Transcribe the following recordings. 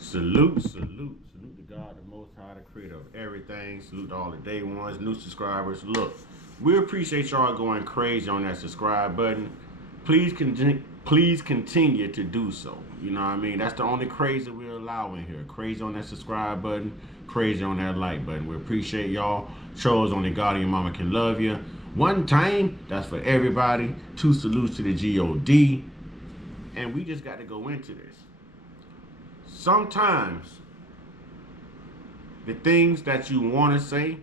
Salute, salute, salute to God, the Most High, the Creator of everything. Salute to all the day ones, new subscribers. Look, we appreciate y'all going crazy on that subscribe button. Please continue to do so. You know what I mean? That's the only crazy we're allowing here. Crazy on that subscribe button, crazy on that like button. We appreciate y'all. Shows only God and your mama can love you. One time, that's for everybody. Two salutes to the God. And we just got to go into this. Sometimes the things that you want to say,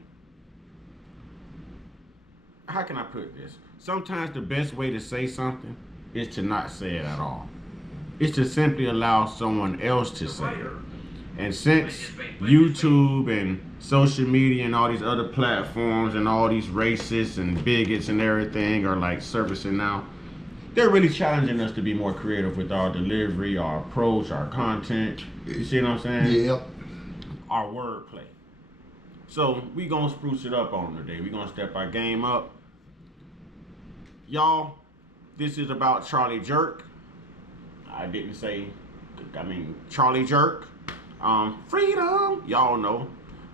how can I put this? Sometimes the best way to say something is to not say it at all. It's to simply allow someone else to say it. And since YouTube and social media and all these other platforms and all these racists and bigots and everything are like surfacing now, they're really challenging us to be more creative with our delivery, our approach, our content. You see what I'm saying? Yep. Our wordplay. So we gonna spruce it up on today. We gonna step our game up. Y'all, this is about Charlie Jerk. I didn't say, Charlie Jerk. Freedom, y'all know.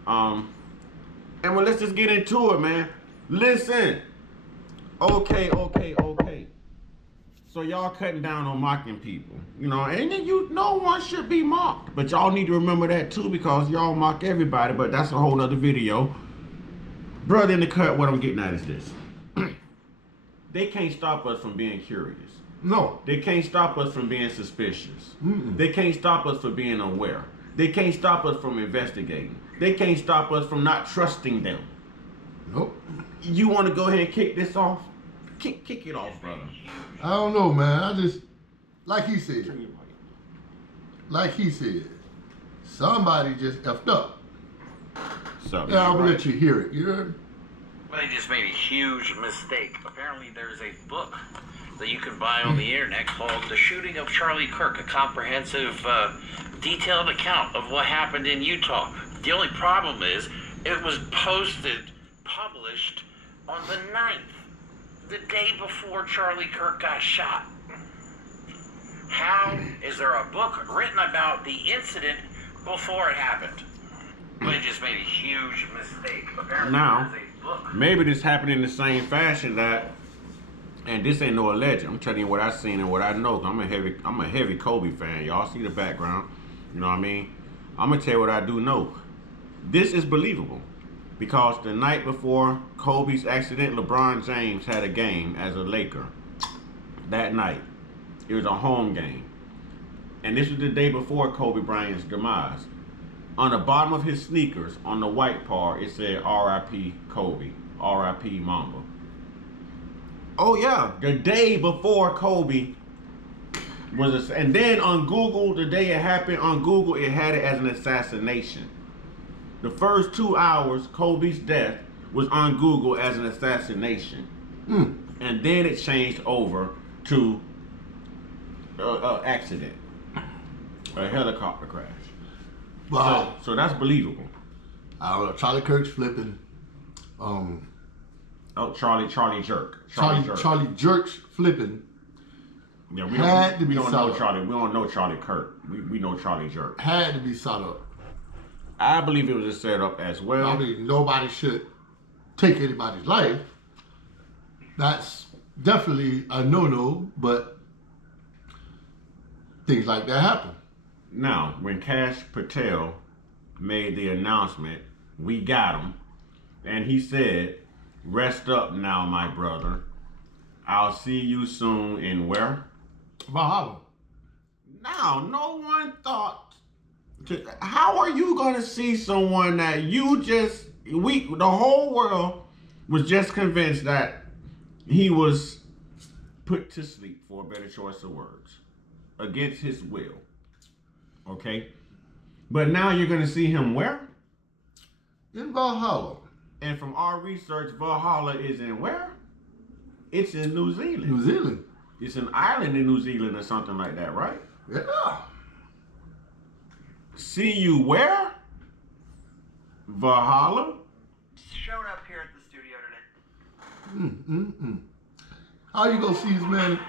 And well, let's just get into it, man. Listen. Okay. So y'all cutting down on mocking people, you know, and no one should be mocked. But y'all need to remember that too, because y'all mock everybody. But that's a whole nother video. Brother in the cut, what I'm getting at is this: they can't stop us from being curious. No. They can't stop us from being suspicious. Mm-mm. They can't stop us from being aware. They can't stop us from investigating. They can't stop us from not trusting them. Nope. You want to go ahead and kick this off? Kick it off, brother. I don't know, man. I just, like he said, somebody just effed up. So, Yeah, I'll right. let you hear it. You heard? They just made a huge mistake. Apparently there's a book that you can buy on the internet called The Shooting of Charlie Kirk, a comprehensive, detailed account of what happened in Utah. The only problem is it was published on the 9th, the day before Charlie Kirk got shot. How is there a book written about the incident before it happened? They just made a huge mistake. Apparently Now, there's a book. maybe this happened in the same fashion that, and this ain't no alleged. I'm telling you what I seen and what I know. I'm a heavy Kobe fan. Y'all see the background. You know what I mean? I'm gonna tell you what I do know. This is believable because the night before Kobe's accident, LeBron James had a game as a Laker. That night, it was a home game, and this was the day before Kobe Bryant's demise. On the bottom of his sneakers, on the white part, it said R.I.P. Kobe, R.I.P. Mamba. Oh yeah, the day before Kobe and then on Google, the day it happened, on Google it had it as an assassination. The first 2 hours, Kobe's death was on Google as an assassination. And then it changed over to accident, a helicopter crash. Wow. So that's believable. I don't know. Charlie Kirk's flipping. Charlie Jerk. Charlie Jerk's flipping. Yeah, we don't know Charlie. We don't know Charlie Kirk. We know Charlie Jerk. Had to be set up. I believe it was a setup as well. I mean, nobody should take anybody's life. That's definitely a no-no, but things like that happen. Now, when Cash Patel made the announcement, we got him, and he said, "Rest up now, my brother. I'll see you soon in where?" Valhalla. Now, no one thought, how are you going to see someone that the whole world was just convinced that he was put to sleep, for a better choice of words, against his will. Okay? But now you're going to see him where? In Valhalla. And from our research, Valhalla is in where? It's in New Zealand. New Zealand. It's an island in New Zealand or something like that, right? Yeah. See you where? Valhalla? Showed up here at the studio today. How you gonna see this man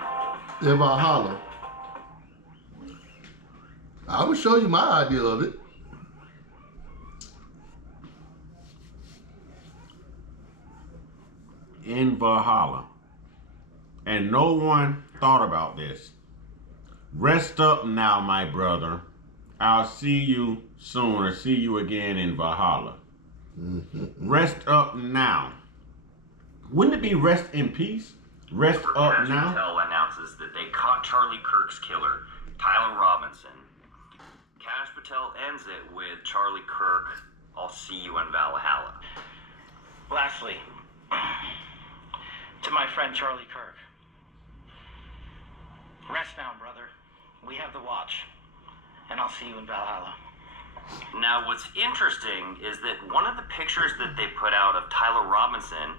in Valhalla? I will show you my idea of it. In Valhalla. And no one thought about this. Rest up now, my brother. I'll see you soon, or see you again in Valhalla. Rest up now. Wouldn't it be rest in peace? Rest up Cash now? Patel announces that they caught Charlie Kirk's killer, Tyler Robinson. Cash Patel ends it with Charlie Kirk, I'll see you in Valhalla. Lastly, to my friend Charlie Kirk. Rest now, brother. We have the watch, and I'll see you in Valhalla. Now, what's interesting is that one of the pictures that they put out of Tyler Robinson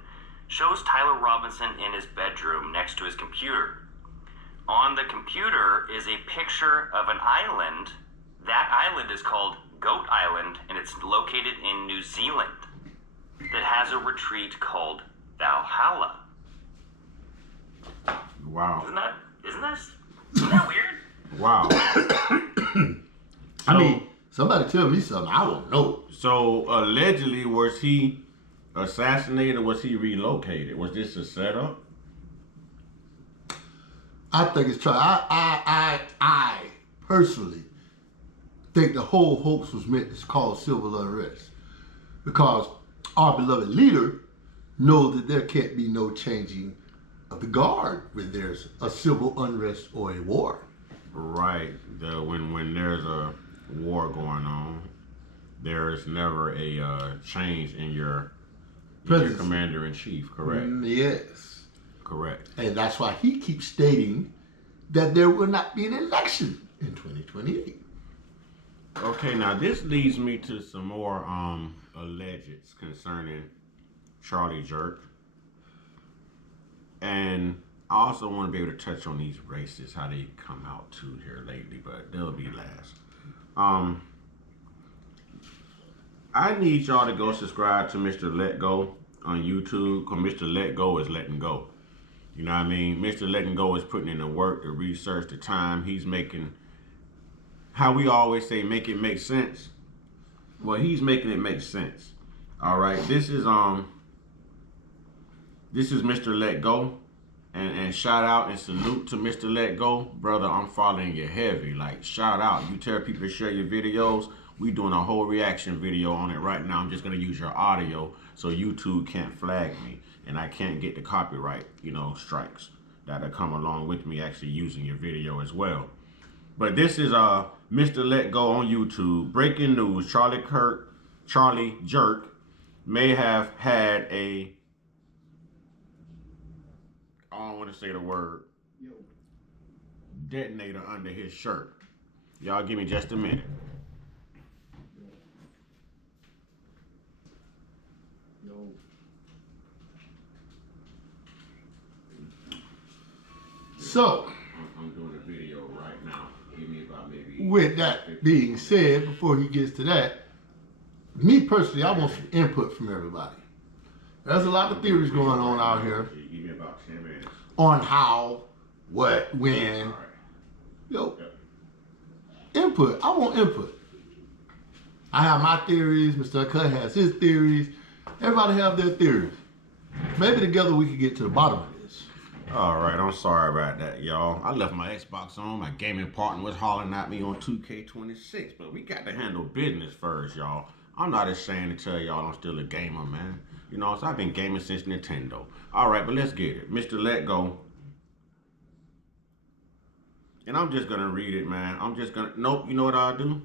shows Tyler Robinson in his bedroom next to his computer. On the computer is a picture of an island. That island is called Goat Island, and it's located in New Zealand, that has a retreat called Valhalla. Wow. Isn't that weird? Wow. I mean, somebody tell me something. I don't know. So allegedly, was he assassinated or was he relocated? Was this a setup? I think it's trying. I personally think the whole hoax was meant to cause civil unrest, because our beloved leader knows that there can't be no changing of the guard when there's a civil unrest or a war. Right. When there's a war going on, there's never a change in your commander in chief. Correct. Yes. Correct. And that's why he keeps stating that there will not be an election in 2028. Okay, now this leads me to some more allegeds concerning Charlie Jerk. And I also want to be able to touch on these races, how they come out too here lately, but they'll be last. I need y'all to go subscribe to Mr. Let Go on YouTube, because Mr. Let Go is letting go. You know what I mean? Mr. Letting Go is putting in the work, the research, the time. He's making, how we always say, make it make sense. Well, he's making it make sense. All right, this is Mr. Let Go, and shout out and salute to Mr. Let Go, brother. I'm following you heavy. Like, shout out. You tell people to share your videos. We doing a whole reaction video on it right now. I'm just gonna use your audio so YouTube can't flag me, and I can't get the copyright, strikes that'll come along with me actually using your video as well. But this is Mr. Let Go on YouTube. Breaking news: Charlie Jerk may have had a, I don't want to say the word, detonator under his shirt. Y'all give me just a minute. So, I'm doing a video right now. Give me about maybe. with that being said, before he gets to that, me personally, I want some input from everybody. There's a lot of theories going on out here Give me about 10 minutes. on how, what, when. All right. Yo, input. I want input. I have my theories. Mr. Uncut has his theories. Everybody have their theories. Maybe together we can get to the bottom of this. All right, I'm sorry about that, y'all. I left my Xbox on. My gaming partner was hollering at me on 2K26, but we got to handle business first, y'all. I'm not ashamed to tell y'all I'm still a gamer, man. So I've been gaming since Nintendo. All right, but let's get it. Mr. Let Go. And I'm just going to read it, man. Nope, you know what I'll do?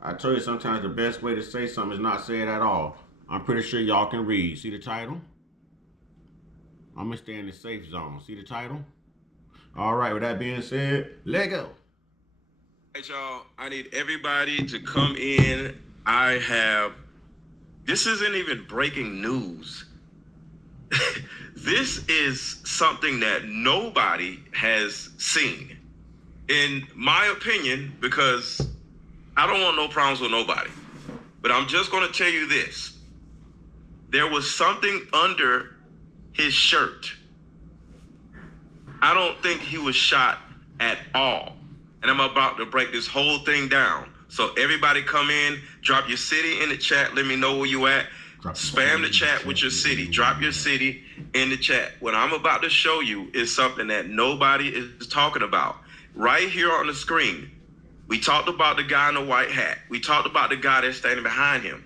I tell you sometimes the best way to say something is not say it at all. I'm pretty sure y'all can read. See the title? I'm going to stay in the safe zone. See the title? All right, with that being said, let go. All right, y'all. I need everybody to come in. This isn't even breaking news. This is something that nobody has seen, in my opinion, because I don't want no problems with nobody. But I'm just going to tell you this. There was something under his shirt. I don't think he was shot at all. and I'm about to break this whole thing down. So everybody come in, drop your city in the chat. Let me know where you at. Spam the chat with your city. Drop your city in the chat. What I'm about to show you is something that nobody is talking about. Right here on the screen, we talked about the guy in the white hat. We talked about the guy that's standing behind him.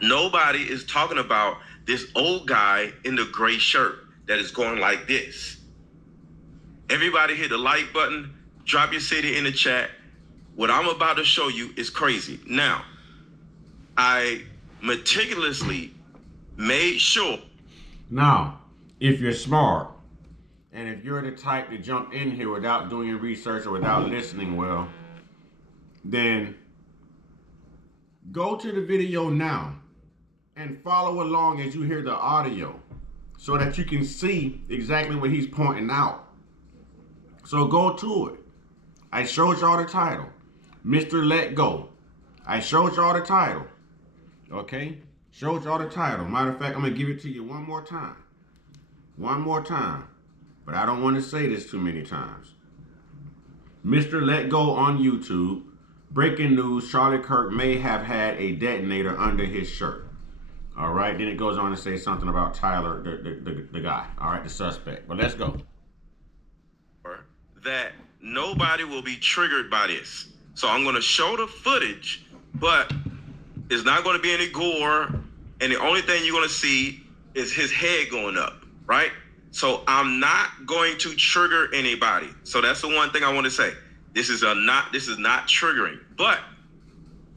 Nobody is talking about this old guy in the gray shirt that is going like this. Everybody hit the like button. Drop your city in the chat. What I'm about to show you is crazy. Now, I meticulously made sure. Now, if you're smart, and if you're the type to jump in here without doing your research or without listening well, then go to the video now and follow along as you hear the audio so that you can see exactly what he's pointing out. So go to it. I showed y'all the title, Mr. Let Go. I showed y'all the title. Okay? Showed y'all the title. Matter of fact, I'm going to give it to you one more time. One more time. But I don't want to say this too many times. Mr. Let Go on YouTube. Breaking news, Charlie Kirk may have had a detonator under his shirt. All right? Then it goes on to say something about Tyler, the guy. All right? The suspect. But let's go. That nobody will be triggered by this. So I'm going to show the footage, but it's not going to be any gore. And the only thing you're going to see is his head going up, right? So I'm not going to trigger anybody. So that's the one thing I want to say. This is not triggering, but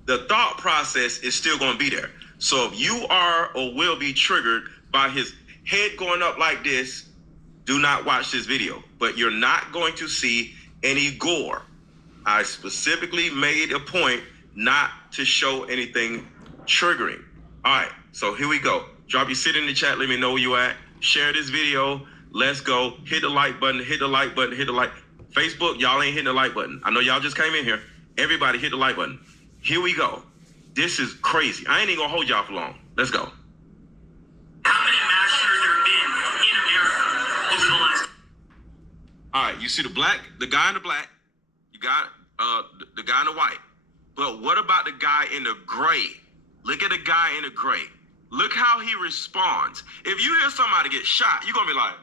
the thought process is still going to be there. So if you are or will be triggered by his head going up like this, do not watch this video. But you're not going to see any gore. I specifically made a point not to show anything triggering. All right, so here we go. Drop your city in the chat. Let me know where you at. Share this video. Let's go. Hit the like button. Hit the like button. Hit the like. Facebook, y'all ain't hitting the like button. I know y'all just came in here. Everybody hit the like button. Here we go. This is crazy. I ain't even gonna hold y'all for long. Let's go. How many massacres there have been in America over the last? All right, you see the guy in the black, you got the guy in the white. But what about the guy in the gray? Look at the guy in the gray. Look how he responds. If you hear somebody get shot, you're gonna be like,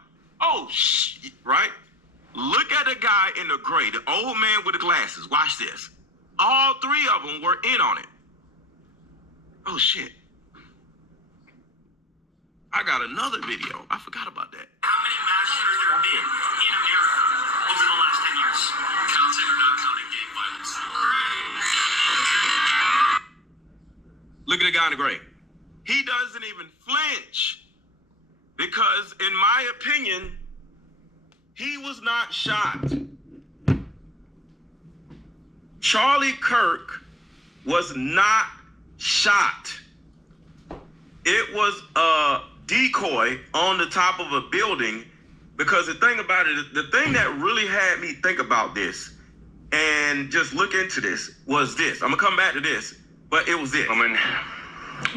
oh, right? Look at the guy in the gray, the old man with the glasses. Watch this. All three of them were in on it. Oh, shit. I got another video. I forgot about that. How many massacres there have been in America over the last 10 years? Counting or not counting gang violence? Look at the guy in the gray. He doesn't even flinch because, in my opinion, he was not shot. Charlie Kirk was not shot. It was a decoy on the top of a building, because the thing about it, the thing that really had me think about this and just look into this was this. I'm gonna come back to this, but it was this. Gentlemen,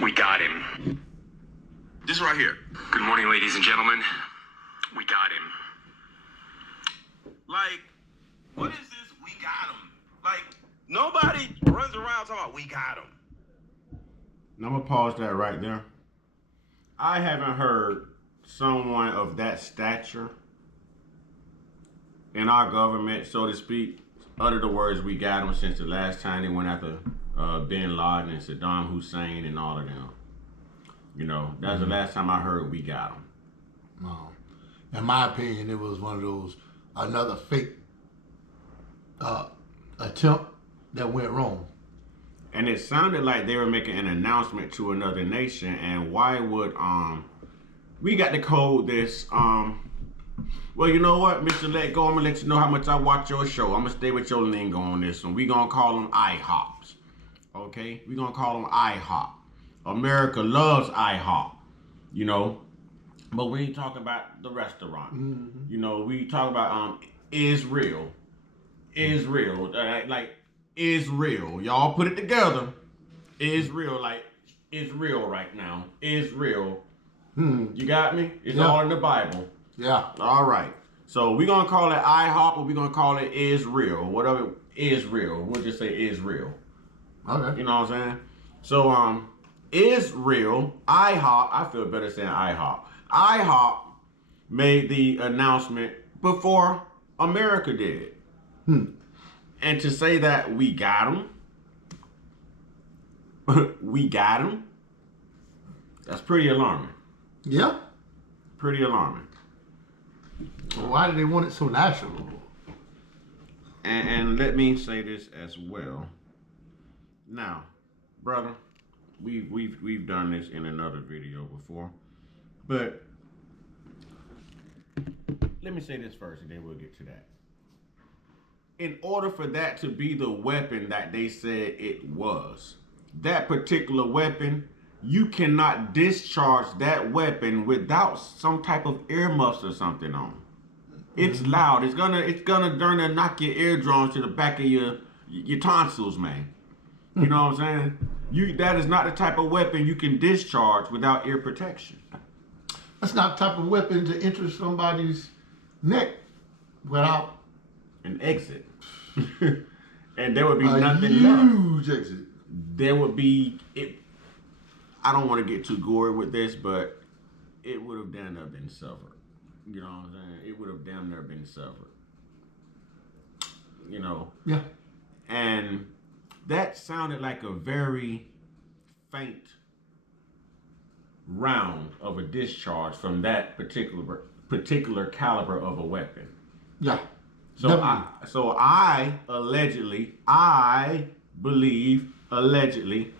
we got him. This right here. Good morning, ladies and gentlemen. We got him. Like, what is this? We got him. Like, nobody runs around talking about we got him. Now I'm gonna pause that right there. I haven't heard someone of that stature in our government, so to speak, utter the words "we got him" since the last time they went after Bin Laden and Saddam Hussein and all of them. You know, that's the last time I heard "we got him." No. In my opinion, it was one of those, another fake attempt that went wrong. And it sounded like they were making an announcement to another nation. And why would we got to code this? Well, you know what, Mr. Let Go, I'm gonna let you know how much I watch your show. I'm gonna stay with your lingo on this one. We gonna call them IHOPs. Okay, we gonna call them IHOP. America loves IHOP. You know, but we ain't talking about the restaurant. Mm-hmm. You know, we talk about Israel. Israel, like Israel. Y'all put it together. Israel, like it's real right now. Israel. You got me? It's all in the Bible. Yeah. All right. So we're gonna call it IHOP, or we're gonna call it is real, whatever is real. We'll just say is real. Okay. You know what I'm saying? So is real. IHOP. I feel better saying IHOP. IHOP made the announcement before America did. And to say that we got them, we got them, that's pretty alarming. Yeah. Pretty alarming. Well, why do they want it so national? And let me say this as well. Now, brother, we've done this in another video before, but let me say this first, and then we'll get to that. In order for that to be the weapon that they said it was, that particular weapon, you cannot discharge that weapon without some type of earmuffs or something on. It's loud. It's gonna darn near knock your eardrums to the back of your tonsils, man. You know what I'm saying? That is not the type of weapon you can discharge without ear protection. That's not the type of weapon to enter somebody's neck without an exit. And there would be a nothing left. huge exit. There would be it. I don't want to get too gory with this, but it would have damn near been severed. You know what I'm saying? It would have damn near been severed. You know? Yeah. And that sounded like a very faint round of a discharge from that particular caliber of a weapon. Yeah. So I believe allegedly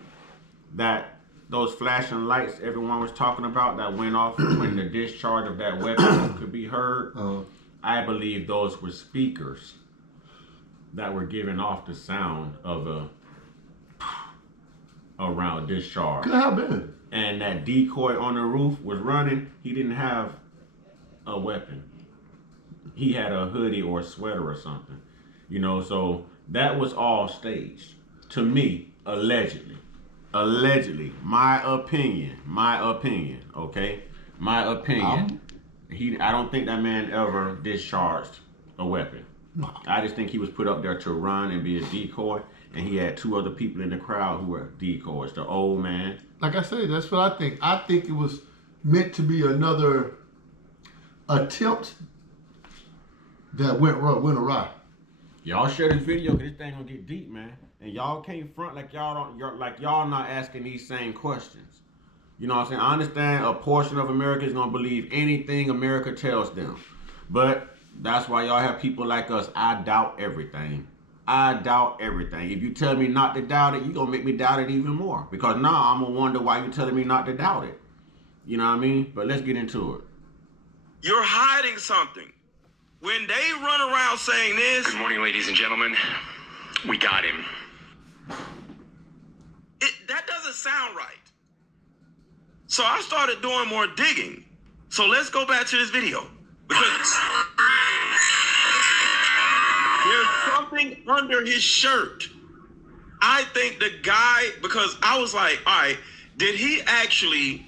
that those flashing lights everyone was talking about that went off when the discharge of that weapon could be heard, I believe those were speakers that were giving off the sound of a round discharge. Could have been. And that decoy on the roof was running. He didn't have a weapon. He had a hoodie or a sweater or something. You know, so that was all staged. To me, allegedly. Allegedly. My opinion, okay? My opinion. I don't think that man ever discharged a weapon. No. I just think he was put up there to run and be a decoy, and he had two other people in the crowd who were decoys. The old man. Like I said, that's what I think. I think it was meant to be another attempt that went awry. Y'all share this video because this thing gonna get deep, man. And y'all can't front like y'all not asking these same questions. You know what I'm saying? I understand a portion of America is gonna believe anything America tells them. But that's why y'all have people like us. I doubt everything. I doubt everything. If you tell me not to doubt it, you're gonna make me doubt it even more. Because now I'm gonna wonder why you telling me not to doubt it. You know what I mean? But let's get into it. You're hiding something. When they run around saying this, Good morning, ladies and gentlemen. We got him. that doesn't sound right. So I started doing more digging. So let's go back to this video. Because there's something under his shirt. I think the guy, because I was like, all right, did he actually,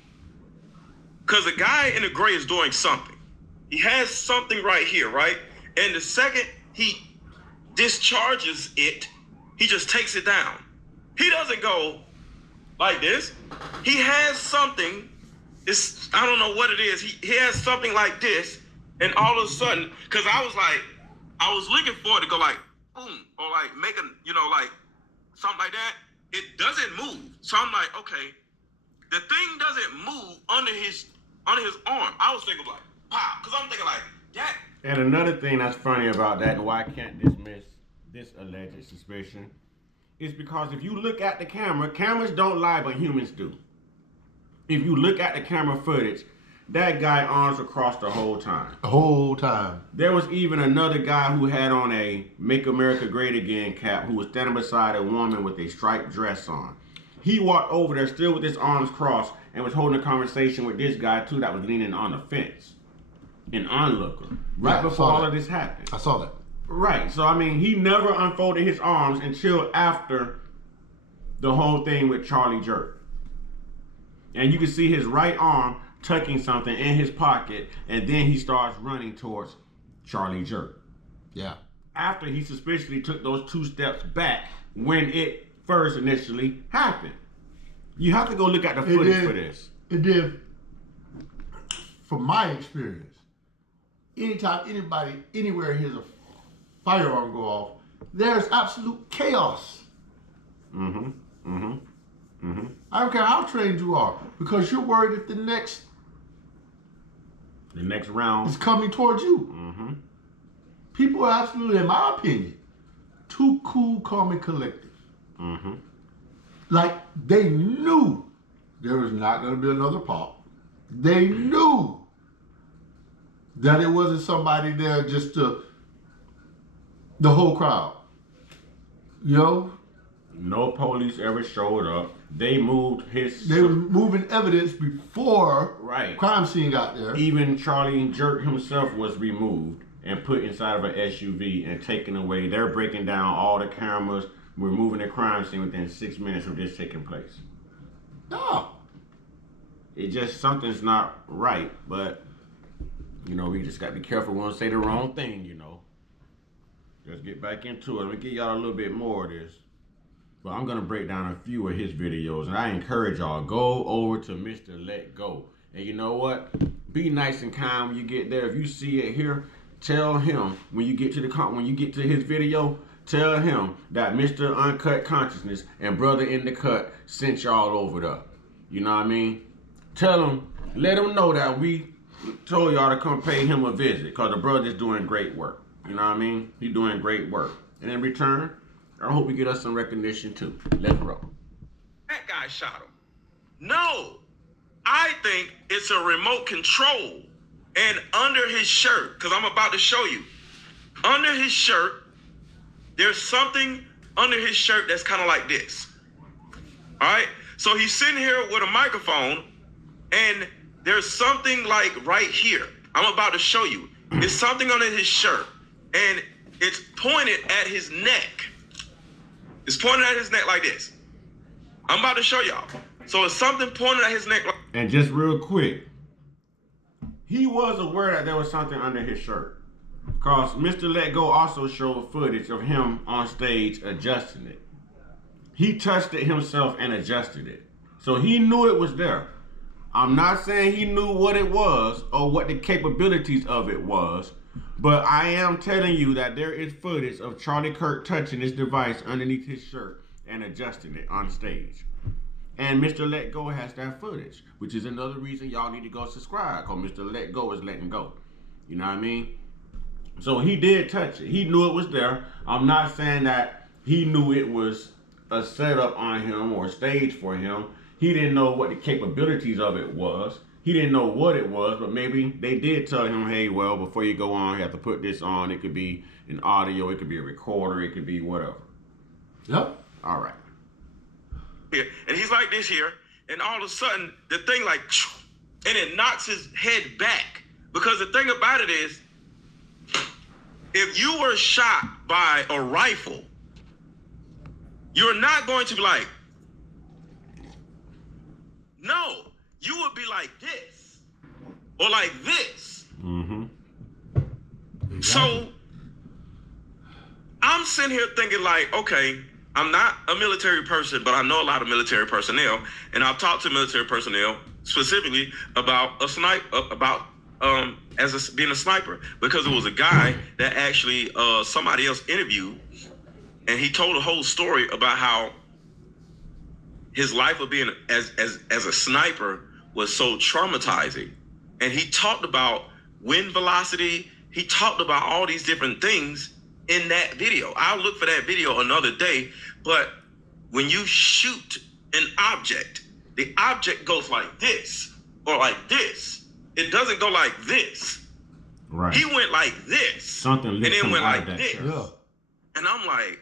because the guy in the gray is doing something. He has something right here, right? And the second he discharges it, he just takes it down. He doesn't go like this. He has something, I don't know what it is. He has something like this, and all of a sudden, because I was looking for it to go like, boom, or like make a, like something like that. It doesn't move. So I'm like, okay, the thing doesn't move under his arm. I was thinking like, wow, because I'm thinking like, that. And another thing that's funny about that and why I can't dismiss this alleged suspicion is because if you look at the camera, cameras don't lie, but humans do. If you look at the camera footage, that guy arms across the whole time. The whole time. There was even another guy who had on a Make America Great Again cap who was standing beside a woman with a striped dress on. He walked over there still with his arms crossed and was holding a conversation with this guy too that was leaning on the fence. An onlooker. Right before all of this happened. I saw that. Right. So, I mean, he never unfolded his arms until after the whole thing with Charlie Jerk. And you can see his right arm tucking something in his pocket, and then he starts running towards Charlie Jerk. Yeah. After he suspiciously took those 2 steps back when it first initially happened. You have to go look at the footage for this. It did. From my experience, anytime anybody anywhere hears a firearm go off, there's absolute chaos. I don't care how trained you are, because you're worried if the next round is coming towards you. People are absolutely, in my opinion, too cool, calm, and collective. Like, they knew there was not going to be another pop. They knew that it wasn't somebody there just to the whole crowd. You know? No police ever showed up. They moved his... They were moving evidence before Right. crime scene got there. Even Charlie Jerk himself was removed and put inside of an SUV and taken away. They're breaking down all the cameras, removing the crime scene within 6 minutes of this taking place. No. It just, something's not right, but, you know, we just got to be careful we don't say the wrong thing, you know. Let's get back into it. Let me give y'all a little bit more of this. But I'm going to break down a few of his videos, and I encourage y'all, go over to Mr. Let Go. And you know what? Be nice and kind when you get there. If you see it here, tell him when you get to his video, tell him that Mr. Uncut Consciousness and Brother in the Cut sent y'all over there. You know what I mean? Tell him, let him know that we told y'all to come pay him a visit, because the brother's doing great work. You know what I mean? He's doing great work. And in return, I hope we get us some recognition too. Let's roll. That guy shot him. No, I think it's a remote control. And under his shirt, because I'm about to show you, under his shirt, there's something under his shirt that's kind of like this. All right? So he's sitting here with a microphone, and there's something like right here. I'm about to show you. It's something under his shirt, and it's pointed at his neck. It's pointed at his neck like this. I'm about to show y'all. So it's something pointed at his neck. And just real quick, he was aware that there was something under his shirt, because Mr. Let Go also showed footage of him on stage adjusting it. He touched it himself and adjusted it. So he knew it was there. I'm not saying he knew what it was or what the capabilities of it was, but I am telling you that there is footage of Charlie Kirk touching this device underneath his shirt and adjusting it on stage. And Mr. Let Go has that footage, which is another reason y'all need to go subscribe, because Mr. Let Go is letting go. You know what I mean? So he did touch it. He knew it was there. I'm not saying that he knew it was a setup on him or a stage for him. He didn't know what the capabilities of it was. He didn't know what it was, but maybe they did tell him, hey, well, before you go on, you have to put this on. It could be an audio, it could be a recorder, it could be whatever. Yep. All right. Here, and he's like this here, and all of a sudden, the thing like, and it knocks his head back. Because the thing about it is, if you were shot by a rifle, you're not going to be like, no, you would be like this, or like this. Exactly. So, I'm sitting here thinking like, okay, I'm not a military person, but I know a lot of military personnel, and I've talked to military personnel specifically about a sniper, being a sniper, because it was a guy that actually somebody else interviewed, and he told a whole story about how his life of being as a sniper was so traumatizing, and he talked about wind velocity. He talked about all these different things in that video. I'll look for that video another day, but when you shoot an object, the object goes like this or like this. It doesn't go like this. Right. He went like this. Something and lit then him went out like of that this. shirt. Yeah. And I'm like,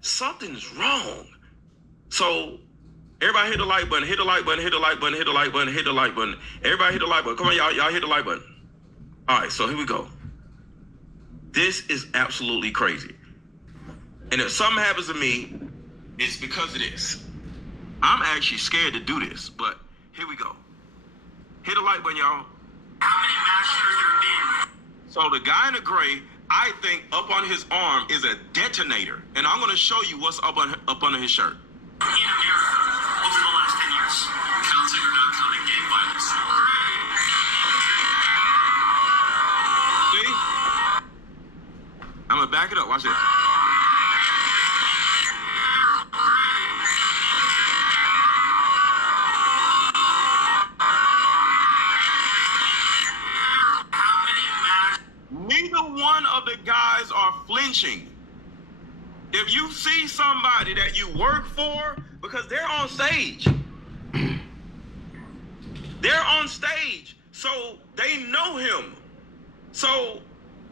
something's wrong. So everybody hit the like button, hit the like button, hit the like button, hit the like button, hit the like button. Everybody hit the like button. Come on, y'all hit the like button. All right, so here we go. This is absolutely crazy. And if something happens to me, it's because of this. I'm actually scared to do this, but here we go. Hit the like button, y'all. How many mass shooters there have been? So the guy in the gray, I think up on his arm is a detonator, and I'm gonna show you what's up under his shirt. In America, over the last 10 years, counting or not counting gang violence. See? I'm gonna back it up. Watch this. Neither one of the guys are flinching. If you see somebody that you work for, because they're on stage, they're on stage, so they know him. So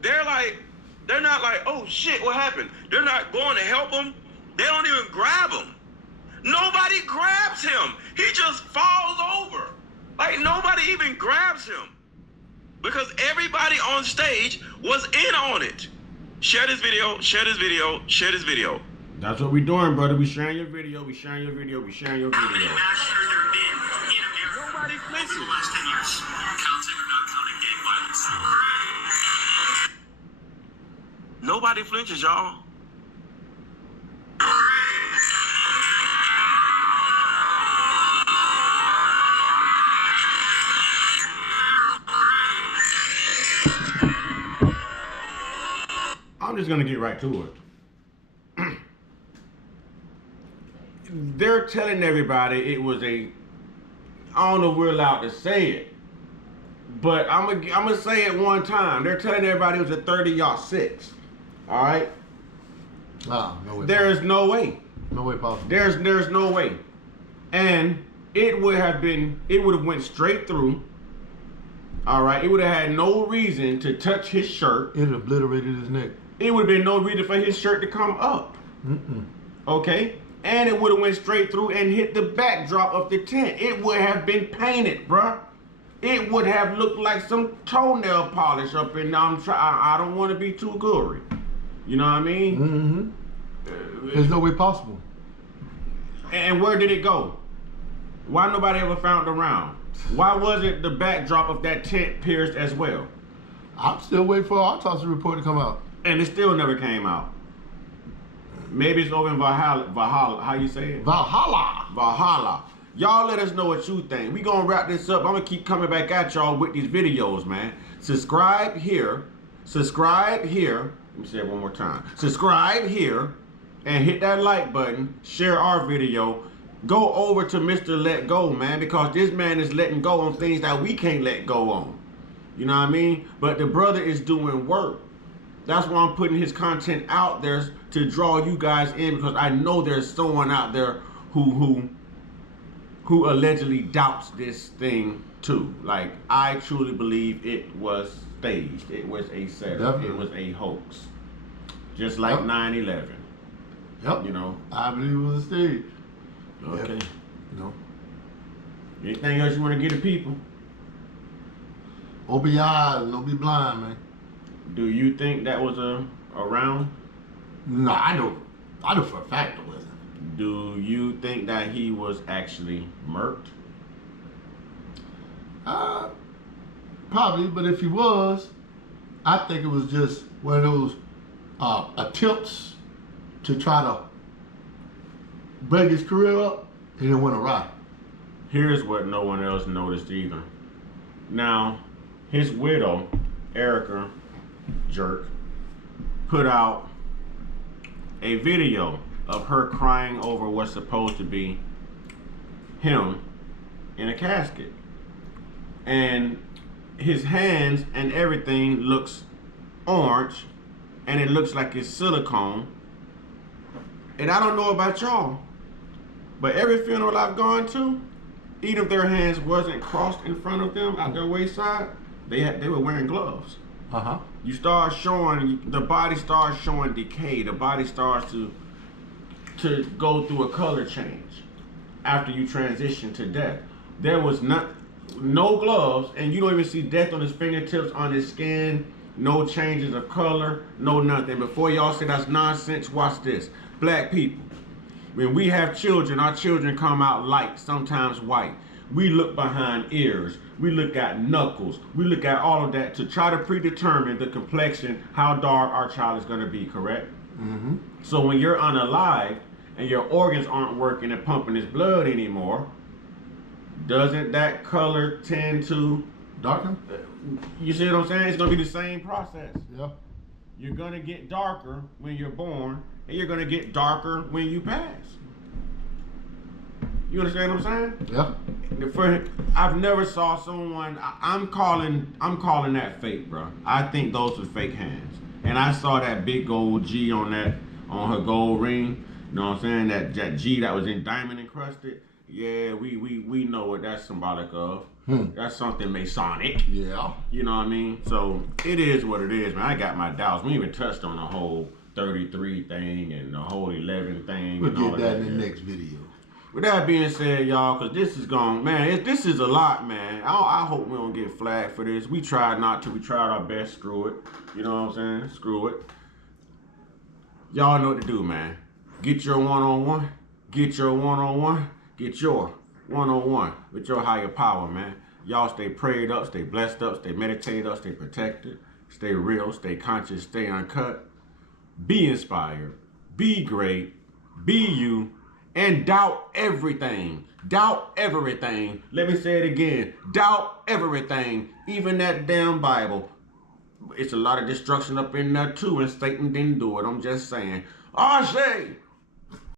they're not like, oh shit, what happened? They're not going to help him. They don't even grab him. Nobody grabs him. He just falls over. Like nobody even grabs him. Because everybody on stage was in on it. Share this video, share this video, share this video. That's what we doing, brother. We sharing your video, we sharing your video, we sharing your How many video. mass shooters there have been in America Nobody over flinches. the last 10 years? Counting or not counting gang violence. Nobody flinches, y'all. I'm just gonna get right to it. They're telling everybody it was I don't know if we're allowed to say it, but I'm gonna say it one time. They're telling everybody it was a 30-06. All right. Wow, no way. There is no way. No way possible. There's no way. And it would have went straight through. All right. It would have had no reason to touch his shirt. It obliterated his neck. It would have been no reason for his shirt to come up. Okay? And it would have went straight through and hit the backdrop of the tent. It would have been painted, bruh. It would have looked like some toenail polish up in there. I don't want to be too gory. You know what I mean? There's no way possible. And where did it go? Why nobody ever found the round? Why wasn't the backdrop of that tent pierced as well? I'm still waiting for an autopsy report to come out. And it still never came out. Maybe it's over in Valhalla. How you say it? Valhalla. Valhalla. Y'all let us know what you think. We gonna wrap this up. I'm gonna keep coming back at y'all with these videos, man. Subscribe here. Subscribe here. Let me say it one more time. Subscribe here and hit that like button. Share our video. Go over to Mr. Let Go, man, because this man is letting go on things that we can't let go on. You know what I mean? But the brother is doing work. That's why I'm putting his content out there to draw you guys in, because I know there's someone out there who allegedly doubts this thing too. Like, I truly believe it was staged. It was a setup. Definitely. It was a hoax. Just like 9/11. Yep. You know? I believe it was a stage. Okay. Yep. No. Anything else you want to get to people? Open your eyes and don't be blind, man. Do you think that was a round? No, I know for a fact it wasn't. Do you think that he was actually murked? Probably, but if he was, I think it was just one of those attempts to try to break his career up, and it went awry. Here's what no one else noticed either. Now, his widow, Erica Jerk, put out a video of her crying over what's supposed to be him in a casket. And his hands and everything looks orange, and it looks like it's silicone. And I don't know about y'all, but every funeral I've gone to, even if their hands wasn't crossed in front of them at their waist side, they were wearing gloves. You start showing, the body starts showing decay. The body starts to go through a color change after you transition to death. There was no gloves, and you don't even see death on his fingertips, on his skin, no changes of color, no nothing. Before y'all say that's nonsense, watch this. Black people, when we have children, our children come out light, sometimes white. We look behind ears. We look at knuckles. We look at all of that to try to predetermine the complexion, how dark our child is going to be, correct? Mm-hmm. So when you're unalived and your organs aren't working and pumping his blood anymore, doesn't that color tend to Darken? You see what I'm saying? It's gonna be the same process. Yeah. You're gonna get darker when you're born, and you're gonna get darker when you pass. You understand what I'm saying? Yeah. I've never saw someone. I'm calling that fake, bro. I think those are fake hands. And I saw that big gold G on her gold ring. You know what I'm saying? That G that was in diamond encrusted. Yeah, we know what that's symbolic of. That's something Masonic. Yeah. You know what I mean? So it is what it is, man. I got my doubts. We even touched on the whole 33 thing and the whole 11 thing. We'll and all get that of in the next video. With that being said, y'all, because this is gone, man, this is a lot, man. I hope we don't get flagged for this. We tried not to. We tried our best. Screw it. You know what I'm saying? Screw it. Y'all know what to do, man. Get your one-on-one. Get your one-on-one. Get your one-on-one with your higher power, man. Y'all stay prayed up, stay blessed up, stay meditated up, stay protected, stay real, stay conscious, stay uncut. Be inspired. Be great. Be you. And doubt everything. Doubt everything. Let me say it again. Doubt everything. Even that damn Bible. It's a lot of destruction up in there too, and Satan didn't do it. I'm just saying. Ashe!